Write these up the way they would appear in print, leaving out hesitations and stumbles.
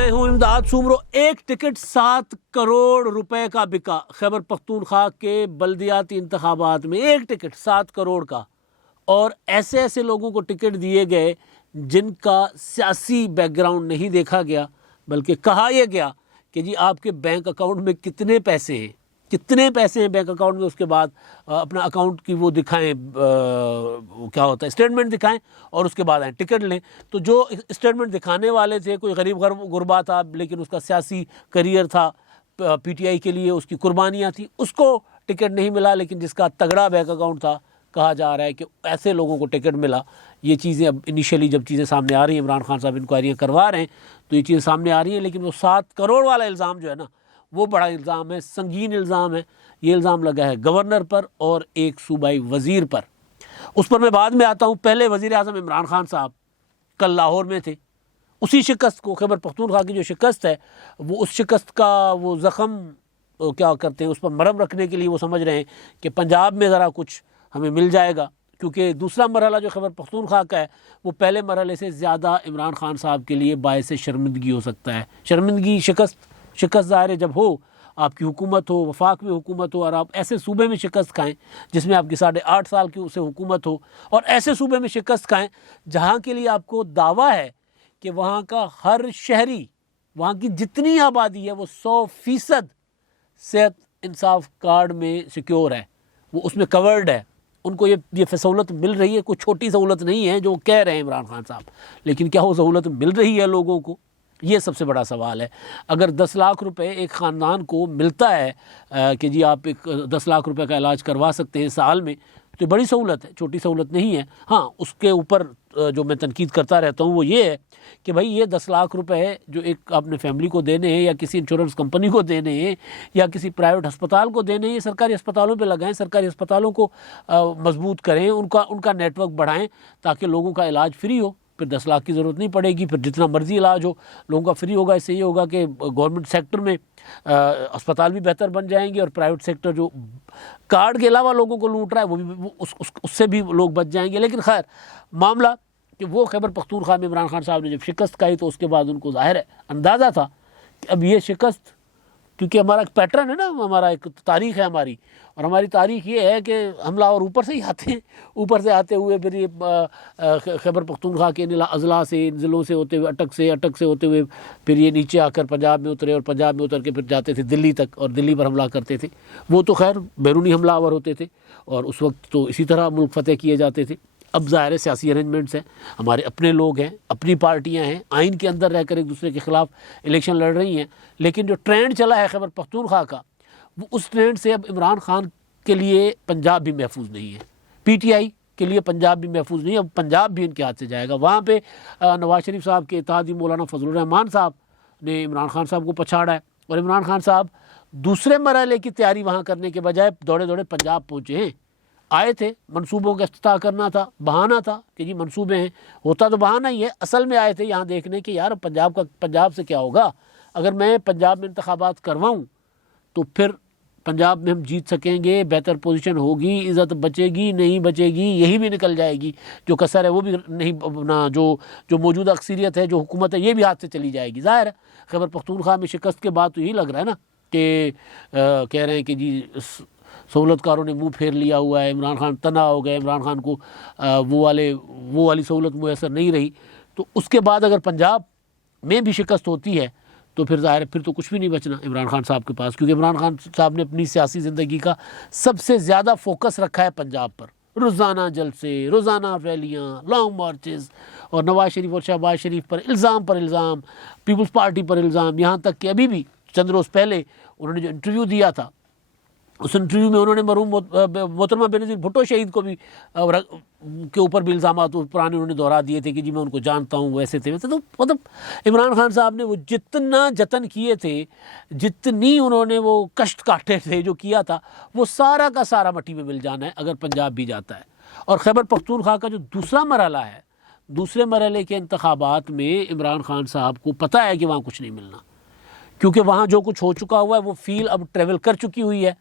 मैं हूं इमदाद सुमरो। एक टिकट 7 करोड़ रुपए का बिका खैबर पख्तूनख्वा के बल्दियाती इंतखाबात में। एक टिकट 7 करोड़ का। और ऐसे ऐसे लोगों को टिकट दिए गए जिनका सियासी बैकग्राउंड नहीं देखा गया, बल्कि कहा यह गया कि जी आपके बैंक अकाउंट में कितने पैसे हैं, कितने पैसे हैं बैंक अकाउंट में। उसके बाद अपना अकाउंट की वो दिखाएं, क्या होता है, स्टेटमेंट दिखाएं और उसके बाद आए टिकट लें। तो जो स्टेटमेंट दिखाने वाले थे, कोई गरीब गुरबा था लेकिन उसका सियासी करियर था, पीटीआई के लिए उसकी कुर्बानियाँ थी, उसको टिकट नहीं मिला। लेकिन जिसका तगड़ा बैंक अकाउंट था, कहा जा रहा है कि ऐसे लोगों को टिकट मिला। ये चीज़ें अब इनिशियली जब चीज़ें सामने आ रही हैं, इमरान खान साहब इंक्वायरियाँ करवा रहे हैं तो ये चीज़ें सामने आ रही हैं। लेकिन वो 7 करोड़ वाला इल्ज़ाम जो है ना, वो बड़ा इल्ज़ाम है, संगीन इल्ज़ाम है। ये इल्ज़ाम लगा है गवर्नर पर और एक सूबाई वज़ीर पर। उस पर मैं बाद में आता हूँ। पहले वज़ीर आज़म इमरान खान साहब कल लाहौर में थे। उसी शिकस्त को, खैबर पख्तूनख्वा की जो शिकस्त है, वो उस शिकस्त का वो ज़ख़म क्या करते हैं, उस पर मरहम रखने के लिए वो समझ रहे हैं कि पंजाब में ज़रा कुछ हमें मिल जाएगा। क्योंकि दूसरा मरहला जो खैबर पख्तूनख्वा का है, वो पहले मरहले से ज़्यादा इमरान खान साहब के लिए बायस शर्मिंदगी हो सकता है। शर्मिंदगी, शिकस्त ज़ाहिर है जब हो, आपकी हुकूमत हो, वफाक में हुकूमत हो और आप ऐसे सूबे में शिकस्त खाएं जिसमें आपकी 8.5 साल की उसे हुकूमत हो, और ऐसे सूबे में शिकस्त खाएं जहाँ के लिए आपको दावा है कि वहाँ का हर शहरी, वहाँ की जितनी आबादी है वो 100% सेहत इंसाफ कार्ड में सिक्योर है, वो उसमें कवर्ड है। उनको ये सहूलत मिल रही है। कोई छोटी सहूलत नहीं है जो कह रहे हैं इमरान खान साहब, लेकिन क्या वो सहूलत मिल रही है लोगों को? ये सबसे बड़ा सवाल है। अगर 10 लाख रुपए एक ख़ानदान को मिलता है कि जी आप एक 10 लाख रुपए का इलाज करवा सकते हैं साल में, तो बड़ी सहूलत है, छोटी सहूलत नहीं है। हाँ, उसके ऊपर जो मैं तनकीद करता रहता हूँ वो ये है कि भाई ये 10 लाख रुपए जो एक आपने फैमिली को देने हैं या किसी इंश्योरेंस कंपनी को देने हैं या किसी प्राइवेट अस्पताल को देने हैं, सरकारी अस्पतालों पे लगाएं, सरकारी अस्पतालों को मजबूत करें, उनका नेटवर्क बढ़ाएं ताकि लोगों का इलाज फ्री हो। फिर 10 लाख की ज़रूरत नहीं पड़ेगी, फिर जितना मर्जी इलाज हो लोगों का फ्री होगा। इससे ये होगा कि गवर्नमेंट सेक्टर में अस्पताल भी बेहतर बन जाएंगे और प्राइवेट सेक्टर जो कार्ड के अलावा लोगों को लूट रहा है वो भी उससे भी लोग बच जाएंगे। लेकिन खैर मामला कि वो खैबर पख्तूनख्वा में इमरान खान साहब ने जब शिकस्त खाई तो उसके बाद उनको ज़ाहिर है अंदाज़ा था कि अब ये शिकस्त, क्योंकि हमारा एक पैटर्न है ना, हमारा एक तारीख़ है हमारी, और हमारी तारीख़ ये है कि हमलावर ऊपर से ही आते हैं, ऊपर से आते हुए फिर ये खैबर पख्तूनख्वा के अज़ला से, इन ज़िलों से होते हुए अटक से होते हुए फिर ये नीचे आकर पंजाब में उतरे और पंजाब में उतर के फिर जाते थे दिल्ली तक और दिल्ली पर हमला करते थे। वो तो खैर बैरूनी हमलावर होते थे और उस वक्त तो इसी तरह मुल्क फतेह किए जाते थे। अब ज़ाहिर है सियासी अरेंजमेंट्स हैं, हमारे अपने लोग हैं, अपनी पार्टियां हैं, आइन के अंदर रहकर एक दूसरे के ख़िलाफ़ इलेक्शन लड़ रही हैं। लेकिन जो ट्रेंड चला है खैबर पख्तूनख्वा का, वो उस ट्रेंड से अब इमरान खान के लिए पंजाब भी महफूज नहीं है, पीटीआई के लिए पंजाब भी महफूज नहीं है। अब पंजाब भी इनके हाथ से जाएगा। वहाँ पे नवाज शरीफ साहब के इत्तेहादी मौलाना फजलुर रहमान साहब ने इमरान खान साहब को पछाड़ा है और इमरान खान साहब दूसरे मरहले की तैयारी वहाँ करने के बजाय दौड़े दौड़े पंजाब पहुँचे हैं। आए थे, मंसूबों का इफ्तिताह करना था, बहाना था कि जी मंसूबे हैं, होता तो बहाना ही है। असल में आए थे यहाँ देखने कि यार पंजाब से क्या होगा। अगर मैं पंजाब में इंतखाबात करवाऊँ तो फिर पंजाब में हम जीत सकेंगे, बेहतर पोजीशन होगी, इज़्ज़त बचेगी नहीं बचेगी यही भी निकल जाएगी, जो कसर है वो भी नहीं ना, जो मौजूदा अक्सरियत है, जो हुकूमत है, ये भी हाथ से चली जाएगी। ज़ाहिर है खैबर पख्तूनख्वा में शिकस्त के बाद तो यही लग रहा है ना कि कह रहे हैं कि जी सहूलतकारों ने मुंह फेर लिया हुआ है, इमरान खान तना हो गए, इमरान खान को वो वाली सहूलत मुयसर नहीं रही। तो उसके बाद अगर पंजाब में भी शिकस्त होती है तो फिर ज़ाहिर फिर तो कुछ भी नहीं बचना इमरान खान साहब के पास, क्योंकि इमरान खान साहब ने अपनी सियासी ज़िंदगी का सबसे ज़्यादा फोकस रखा है पंजाब पर। रोज़ाना जलसे, रोज़ाना रैलियाँ, लॉन्ग मार्चेस, और नवाज शरीफ और शहबाज शरीफ पर इल्ज़ाम, पीपल्स पार्टी पर इल्ज़ाम। यहाँ तक कि अभी भी चंद रोज़ पहले उन्होंने जो इंटरव्यू दिया था, उस इंटरव्यू में उन्होंने मरहूम मोहतरमा बेनज़ीर भुट्टो शहीद को भी के ऊपर भी इल्ज़ाम पुराने उन्होंने दोहरा दिए थे कि जी मैं उनको जानता हूँ, वैसे थे वैसे। तो मतलब इमरान खान साहब ने वो जितना जतन किए थे, जितनी उन्होंने वो कष्ट काटे थे, जो किया था, वो सारा का सारा मट्टी में मिल जाना है अगर पंजाब भी जाता है। और खैबर पख्तूनख्वा का जो दूसरा मरहला है, दूसरे मरहले के इंतखाबात में इमरान खान साहब को पता है कि वहाँ कुछ नहीं मिलना, क्योंकि वहाँ जो कुछ हो चुका हुआ है वो फील अब ट्रेवल कर चुकी हुई है।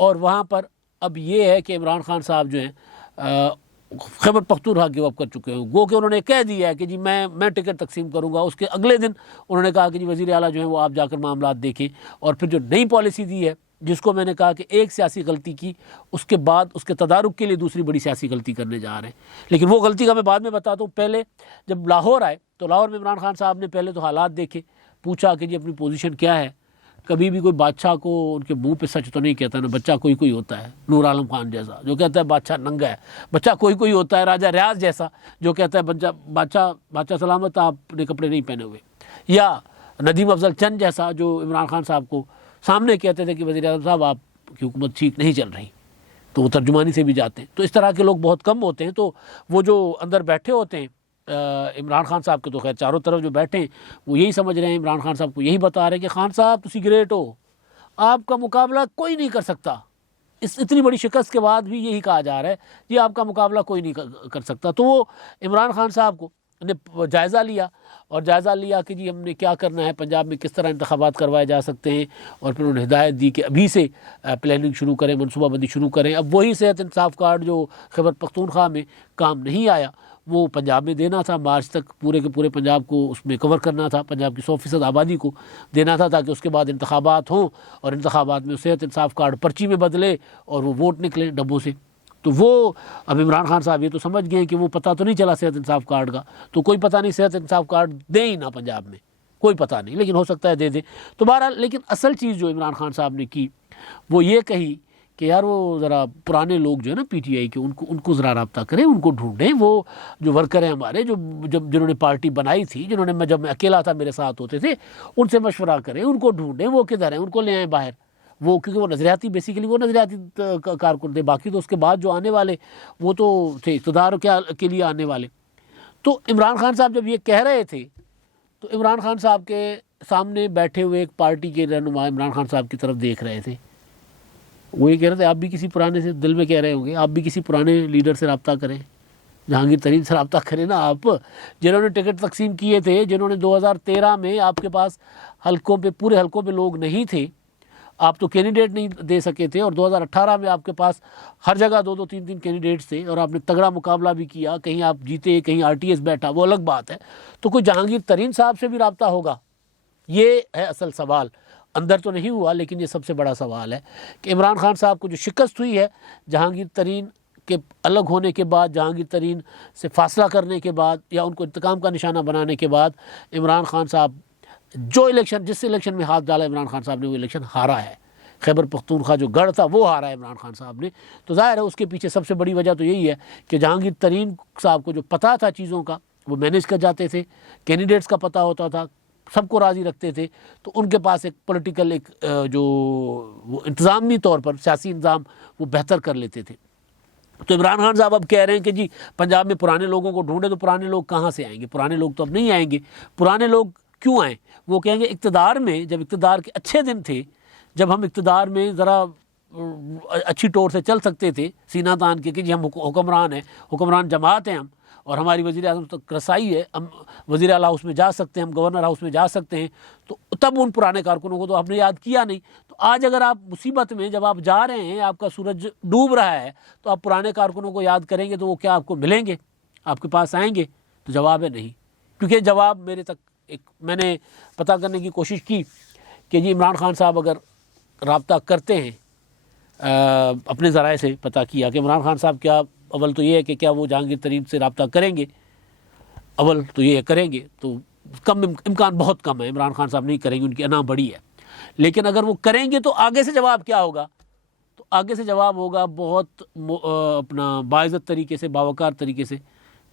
और वहाँ पर अब ये है कि इमरान खान साहब जो हैं खैबर पख्तूनख्वा गिव अप कर चुके हैं। गो कि उन्होंने कह दिया है कि जी मैं टिकट तकसीम करूंगा। उसके अगले दिन उन्होंने कहा कि जी वज़ीर आला जो है वो आप जाकर मामलात देखें। और फिर जो नई पॉलिसी दी है, जिसको मैंने कहा कि एक सियासी गलती की, उसके बाद उसके तदारुक के लिए दूसरी बड़ी सियासी गलती करने जा रहे हैं। लेकिन वो गलती का मैं बाद में बताता हूँ। पहले जब लाहौर आए तो लाहौर में इमरान खान साहब ने पहले तो हालात देखे, पूछा कि जी अपनी पोजीशन क्या है। कभी भी कोई बादशाह को उनके मुंह पे सच तो नहीं कहता ना, बच्चा कोई कोई होता है, नूर आलम खान जैसा जो कहता है बादशाह नंगा है, बच्चा कोई कोई होता है, राजा रियाज जैसा जो कहता है बादशाह सलामत आपने कपड़े नहीं पहने हुए, या नदीम अफजल चंद जैसा जो इमरान खान साहब को सामने कहते थे कि वज़ीर आज़म साहब आपकी हुकूमत ठीक नहीं चल रही, तो वो तर्जुमानी से भी जाते हैं। तो इस तरह के लोग बहुत कम होते हैं। तो वो जो अंदर बैठे होते हैं इमरान खान साहब के, तो खैर चारों तरफ जो बैठे हैं वो यही समझ रहे हैं, इमरान खान साहब को यही बता रहे हैं कि खान साहब तुसी ग्रेट हो, आपका मुकाबला कोई नहीं कर सकता। इस इतनी बड़ी शिकस्त के बाद भी यही कहा जा रहा है कि आपका मुकाबला कोई नहीं कर सकता। तो वो इमरान खान साहब को ने जायज़ा लिया और जायज़ा लिया कि जी हमने क्या करना है, पंजाब में किस तरह इंतखाबात करवाए जा सकते हैं। और फिर उन्होंने हिदायत दी कि अभी से प्लानिंग शुरू करें, मनसूबाबंदी शुरू करें। अब वही सेहत इंसाफ कार्ड जो खैबर पख्तूनख्वा में काम नहीं आया, वो पंजाब में देना था। मार्च तक पूरे के पूरे पंजाब को उसमें कवर करना था, पंजाब की 100% आबादी को देना था, ताकि उसके बाद इंतखाबात हों और इंतखाबात में सेहत इंसाफ कार्ड पर्ची में बदले और वो वोट निकले डब्बों से। तो वो अब इमरान खान साहब ये तो समझ गए कि वो पता तो नहीं चला सेहत इंसाफ कार्ड का, तो कोई पता नहीं सेहत इंसाफ कार्ड दें ही ना पंजाब में, कोई पता नहीं, लेकिन हो सकता है दे दें। तो बहरहाल, लेकिन असल चीज़ जो इमरान खान साहब ने की वो ये कही कि यार वो ज़रा पुराने लोग जो है ना PTI के, उनको ज़रा रब्ता करें, उनको ढूंढें। वो जो वर्कर हैं हमारे, जिन्होंने पार्टी बनाई थी, जिन्होंने जब मैं अकेला था मेरे साथ होते थे, उनसे मशवरा करें, उनको ढूंढें, वो किधर हैं, उनको ले आएँ बाहर। वो क्योंकि वो नज़रियाती, बेसिकली वो नज़रियाती कारकुन थे, बाकी तो उसके बाद जो आने वाले वो तो थे इक़्तिदार के लिए आने वाले। तो इमरान खान साहब जब ये कह रहे थे तो इमरान खान साहब के सामने बैठे हुए एक पार्टी के रहनुमा इमरान खान साहब की तरफ देख रहे थे। वो ये कह रहे थे आप भी किसी पुराने से, दिल में कह रहे होंगे, आप भी किसी पुराने लीडर से रब्ता करें, जहांगीर तरीन से रब्ता करें ना आप, जिन्होंने टिकट तकसीम किए थे, जिन्होंने 2013 में आपके पास हलकों पे, पूरे हलकों पे लोग नहीं थे, आप तो कैंडिडेट नहीं दे सके थे। और 2018 में आपके पास हर जगह 2-2, 3-3 कैंडिडेट्स थे और आपने तगड़ा मुकाबला भी किया, कहीं आप जीते, कहीं RTS बैठा, वो अलग बात है। तो कोई जहांगीर तरीन साहब से भी रब्ता होगा, ये है असल सवाल। अंदर तो नहीं हुआ, लेकिन ये सबसे बड़ा सवाल है कि इमरान खान साहब को जो शिकस्त हुई है जहांगीर तरीन के अलग होने के बाद, जहांगीर तरीन से फासला करने के बाद, या उनको इंतकाम का निशाना बनाने के बाद, इमरान खान साहब जो इलेक्शन, जिस इलेक्शन में हाथ डाला इमरान खान साहब ने, वो इलेक्शन हारा है। खैबर पख्तूनख्वा जो गढ़ था वो हारा है इमरान खान साहब ने। तो जाहिर है उसके पीछे सबसे बड़ी वजह तो यही है कि जहांगीर तरीन साहब को जो पता था चीज़ों का, वो मैनेज कर जाते थे, कैंडिडेट्स का पता होता था, सबको राज़ी रखते थे। तो उनके पास एक पॉलिटिकल, एक जो वो इंतज़ामी तौर पर सियासी इंतज़ाम वो बेहतर कर लेते थे। तो इमरान खान साहब अब कह रहे हैं कि जी पंजाब में पुराने लोगों को ढूंढे, तो पुराने लोग कहाँ से आएंगे? पुराने लोग तो अब नहीं आएंगे। पुराने लोग क्यों आए? वो कहेंगे इक़्तिदार में, जब इक़्तिदार के अच्छे दिन थे, जब हम इक़्तिदार में ज़रा अच्छी तौर से चल सकते थे, सीना तान के कि जी हम हुक्मरान हैं, हुक्मरान जमात हैं हम, और हमारी वज़ीर आज़म तक रसाई है, हम वज़ीर आला हाउस में जा सकते हैं, हम गवर्नर हाउस में जा सकते हैं। तो तब उन पुराने कारकुनों को तो आपने याद किया नहीं। तो आज अगर आप मुसीबत में, जब आप जा रहे हैं, आपका सूरज डूब रहा है, तो आप पुराने कारकुनों को याद करेंगे तो वो क्या आपको मिलेंगे, आपके पास आएंगे? तो जवाब है नहीं। क्योंकि जवाब मेरे तक, एक मैंने पता करने की कोशिश की कि जी इमरान खान साहब अगर रब्ता करते हैं, अपने ज़राए से पता किया कि इमरान खान साहब क्या, अव्वल तो ये है कि क्या वो जहांगीर तरीन से रब्ता करेंगे, अव्वल तो ये करेंगे तो कम, इम्कान बहुत कम है, इमरान खान साहब नहीं करेंगे, उनकी अना बड़ी है। लेकिन अगर वो करेंगे तो आगे से जवाब क्या होगा? तो आगे से जवाब होगा बहुत अपना बाइज़्ज़त तरीके से, बावकार तरीके से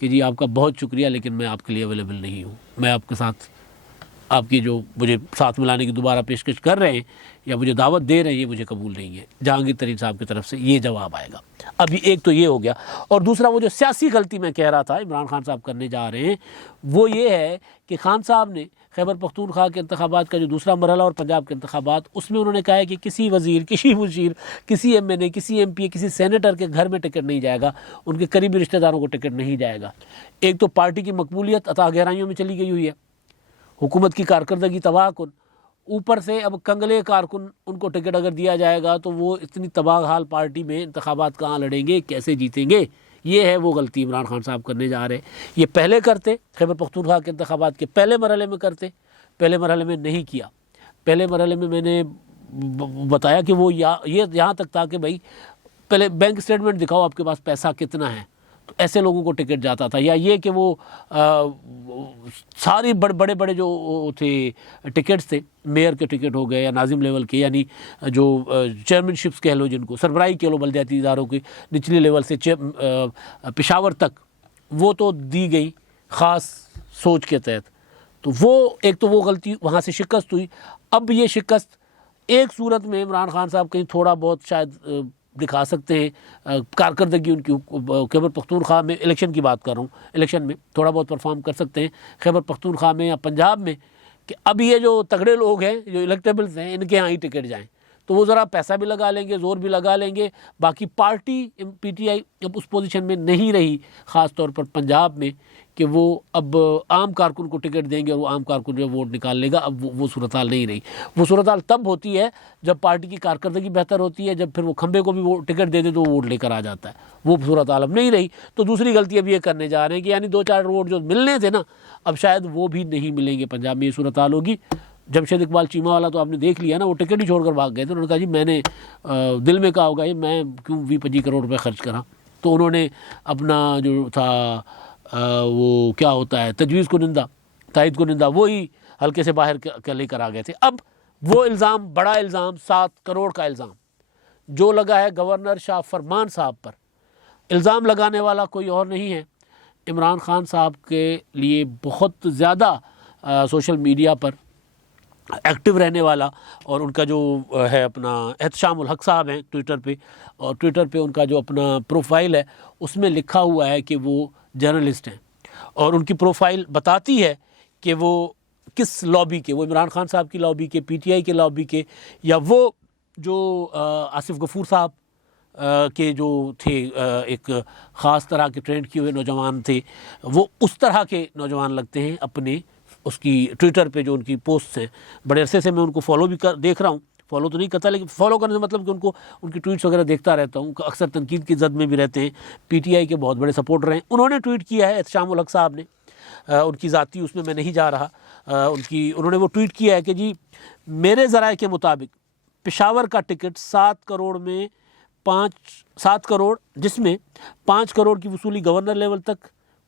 कि जी आपका बहुत शुक्रिया, लेकिन मैं आपके लिए अवेलेबल नहीं हूँ, मैं आपके साथ, आपकी जो मुझे साथ मिलाने की दोबारा पेशकश कर रहे हैं या मुझे दावत दे रहे हैं, ये मुझे कबूल नहीं है। जहांगीर तरीन साहब की तरफ से ये जवाब आएगा। अभी एक तो ये हो गया, और दूसरा वो जो सियासी गलती मैं कह रहा था इमरान खान साहब करने जा रहे हैं, वो ये है कि खान साहब ने खैबर पख्तूनख्वा के इंतखाबात का जो दूसरा मरहला और पंजाब के इंतखाबात, उसमें उन्होंने कहा है कि किसी वज़ीर, किसी मुशीर, किसी MNA, किसी MP, किसी सेनेटर के घर में टिकट नहीं जाएगा, उनके करीबी रिश्तेदारों को टिकट नहीं जाएगा। एक तो पार्टी की मकबूलियत अता गहराइयों में चली गई हुई है, हुकूमत की कारकर्दगी तबाहकुन, ऊपर से अब कंगले कारकुन, उनको टिकट अगर दिया जाएगा तो वो इतनी तबाह हाल पार्टी में इंतखाबात कहाँ लड़ेंगे, कैसे जीतेंगे, ये है वो गलती इमरान खान साहब करने जा रहे हैं। ये पहले करते, खैबर पख्तूनख्वा के इंतखाबात के पहले मरहले में करते, पहले मरहले में नहीं किया। पहले मरहले में मैंने बताया कि वो ये यहाँ तक था कि भाई पहले बैंक स्टेटमेंट दिखाओ आपके पास पैसा कितना है, तो ऐसे लोगों को टिकट जाता था। या ये कि वो सारी बड़े बड़े जो थे टिकट्स थे, मेयर के टिकट हो गए या नाजिम लेवल के, यानी जो चेयरमैनशिप्स कह लो, जिनको सरबराही कह लो बल्दियाती इदारों की निचली लेवल से पेशावर तक, वो तो दी गई ख़ास सोच के तहत। तो वो एक तो वो गलती वहाँ से शिकस्त हुई। अब ये शिकस्त एक सूरत में इमरान खान साहब कहीं थोड़ा बहुत शायद दिखा सकते हैं, कारकर्दगी उनकी खैबर पख्तूनख्वा में, इलेक्शन की बात कर रहा हूँ, इलेक्शन में थोड़ा बहुत परफॉर्म कर सकते हैं खैबर पख्तूनख्वा में या पंजाब में, कि अब ये जो तगड़े लोग हैं, जो इलेक्टेबल्स हैं, इनके यहाँ ही टिकट जाएँ, तो वो ज़रा पैसा भी लगा लेंगे, ज़ोर भी लगा लेंगे। बाकी पार्टी पीटीआई अब उस पोजीशन में नहीं रही, ख़ास तौर पर पंजाब में, कि वो अब आम कारकुन को टिकट देंगे और वो आम कारकुन जो वोट निकाल लेगा। अब वो सूरत हाल नहीं रही। वो सूरत हाल तब होती है जब पार्टी की कारकर्दगी बेहतर होती है, जब फिर वो खंबे को भी वो टिकट दे दे तो वो वोट लेकर आ जाता है। वो सूरत हाल अब नहीं रही। तो दूसरी गलती अब ये करने जा रहे हैं कि यानी 2-4 वोट जो मिलने थे ना, अब शायद वो भी नहीं मिलेंगे। पंजाब में ये सूरत हाल होगी। जमशेद इकबाल चीमा वाला तो आपने देख लिया ना, वो टिकट ही छोड़कर भाग गए थे। उन्होंने कहा जी मैंने दिल में कहा होगा ये मैं क्यों 20-25 करोड़ रुपये खर्च करा। तो उन्होंने अपना जो था वो क्या होता है तजवीज़ को निंदा, ताइद को निंदा, वो ही हल्के से बाहर लेकर आ गए थे। अब वो इल्ज़ाम, बड़ा इल्ज़ाम, 7 करोड़ का इल्ज़ाम जो लगा है गवर्नर शाह फरमान साहब पर, इल्ज़ाम लगाने वाला कोई और नहीं है, इमरान खान साहब के लिए बहुत ज़्यादा सोशल मीडिया पर एक्टिव रहने वाला, और उनका जो है अपना एहतशाम उल हक साहब हैं ट्विटर पे, और ट्विटर पे उनका जो अपना प्रोफाइल है उसमें लिखा हुआ है कि वो जर्नलिस्ट हैं, और उनकी प्रोफाइल बताती है कि वो किस लॉबी के, वो इमरान खान साहब की लॉबी के, पीटीआई के लॉबी के, या वो जो आसिफ गफूर साहब के जो थे एक ख़ास तरह के ट्रेंड किए हुए नौजवान थे, वो उस तरह के नौजवान लगते हैं अपने उसकी ट्विटर पे जो उनकी पोस्ट हैं। बड़े अरसे से मैं उनको फॉलो भी देख रहा हूँ, फॉलो तो नहीं करता लेकिन फॉलो करने से मतलब कि उनको उनकी ट्वीट्स वगैरह देखता रहता हूँ। अक्सर तनकीद की जद में भी रहते हैं, पीटीआई के बहुत बड़े सपोर्टर हैं। उन्होंने ट्वीट किया है, एहतशाम उल हक साहब ने, उनकी ज़ाती उसमें मैं नहीं जा रहा, उन्होंने वो ट्वीट किया है कि जी मेरे ज़राए के मुताबिक पेशावर का टिकट 7 करोड़ में 7 करोड़, जिसमें 5 करोड़ की वसूली गवर्नर लेवल तक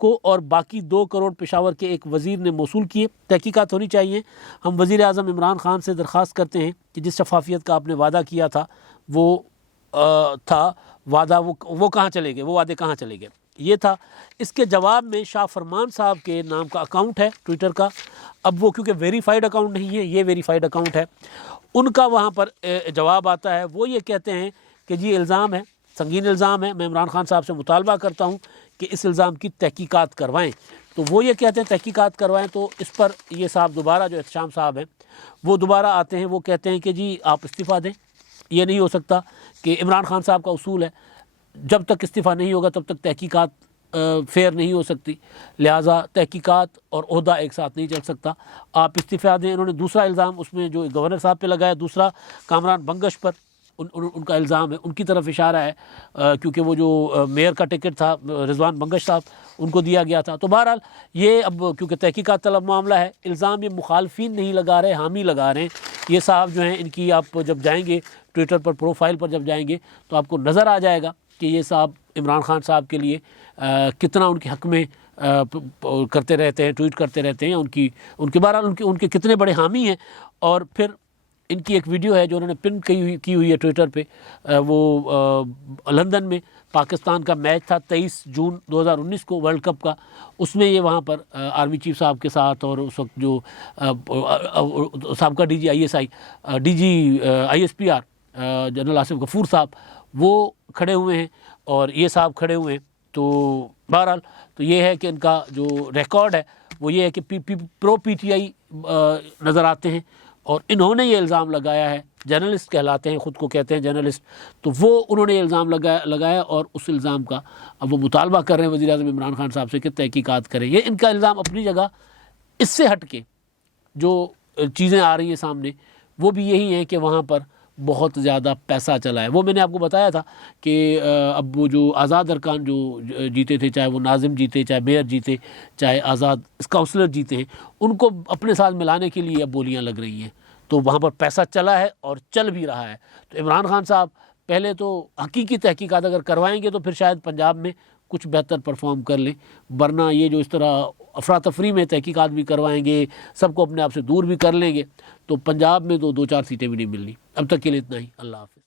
को और बाकी 2 करोड़ पेशावर के एक वज़ीर ने मौसूल किए। तहकीकात होनी चाहिए। हम वज़ीर आज़म इमरान खान से दरख्वास्त करते हैं कि जिस शफाफियत का आपने वादा किया था वो था वादा, वो कहाँ चले गए, वो वादे कहाँ चले गए, ये था। इसके जवाब में शाह फरमान साहब के नाम का अकाउंट है ट्विटर का। अब वो क्योंकि वेरीफाइड अकाउंट नहीं है, ये वेरीफाइड अकाउंट है, उनका वहाँ पर जवाब आता है। वो ये कहते हैं कि जी इल्ज़ाम है, संगीन इल्ज़ाम है, मैं इमरान खान साहब से मुतालबा करता हूँ कि इस इल्ज़ाम की तहकीकात करवाएं। तो वो ये कहते हैं तहकीकात करवाएं। तो इस पर ये साहब दोबारा, जो एहतशाम साहब हैं, वो दोबारा आते हैं, वो कहते हैं कि जी आप इस्तीफ़ा दें। ये नहीं हो सकता, कि इमरान खान साहब का उसूल है जब तक इस्तीफ़ा नहीं होगा तब तक तहकीकात फेयर नहीं हो सकती, लिहाजा तहकीकात और ओहदा एक साथ नहीं चल सकता, आप इस्तीफ़ा दें। इन्होंने दूसरा इल्ज़ाम उसमें जो गवर्नर साहब पे लगाया, दूसरा कामरान बंगश पर उनका इल्ज़ाम है, उनकी तरफ इशारा है, क्योंकि वो जो मेयर का टिकट था रिजवान बंगश साहब, उनको दिया गया था। तो बहरहाल ये अब क्योंकि तहकीकात तलब मामला है, इल्ज़ाम ये मुखालफिन नहीं लगा रहे, हामी लगा रहे हैं। ये साहब जो हैं, इनकी आप जब जाएंगे ट्विटर पर प्रोफाइल पर जब जाएंगे तो आपको नज़र आ जाएगा कि ये साहब इमरान खान साहब के लिए कितना उनके हक़ में करते रहते हैं, ट्वीट करते रहते हैं, उनके बहरहाल उनके कितने बड़े हामी हैं। और फिर इनकी एक वीडियो है जो उन्होंने पिन की हुई है ट्विटर पे, वो लंदन में पाकिस्तान का मैच था 23 जून 2019 को, वर्ल्ड कप का। उसमें ये वहाँ पर आर्मी चीफ साहब के साथ, और उस वक्त जो साहब DG ISPR general Asif Ghafoor साहब, वो खड़े हुए हैं और ये साहब खड़े हुए हैं। तो बहरहाल तो ये है कि इनका जो रिकॉर्ड है वो ये है कि प्रो पीटीआई नज़र आते हैं, और इन्होंने ये इल्ज़ाम लगाया है, जर्नलिस्ट कहलाते हैं, ख़ुद को कहते हैं जर्नलिस्ट। तो वो उन्होंने ये इल्ज़ाम लगाया और उस इल्ज़ाम का अब वो मुतालबा कर रहे हैं वज़ीर आज़म इमरान खान साहब से कि तहकीकात करें। ये इनका इल्ज़ाम अपनी जगह, इससे हट के जो चीज़ें आ रही हैं सामने वो भी यही हैं कि वहाँ पर बहुत ज़्यादा पैसा चला है। वो मैंने आपको बताया था कि अब वो जो आज़ाद अरकान जो जीते थे, चाहे वो नाजिम जीते, चाहे मेयर जीते, चाहे आज़ाद काउंसलर जीते हैं, उनको अपने साथ मिलाने के लिए अब बोलियां लग रही हैं। तो वहाँ पर पैसा चला है और चल भी रहा है। तो इमरान खान साहब पहले तो हकीकी तहकीकात अगर करवाएंगे तो फिर शायद पंजाब में कुछ बेहतर परफॉर्म कर लें, वरना ये जो इस तरह अफरा तफरी में तहकीकात भी करवाएंगे, सबको अपने आप से दूर भी कर लेंगे, तो पंजाब में तो 2-4 सीटें भी नहीं मिलनी। अब तक के लिए इतना ही। अल्लाह हाफ़िज़।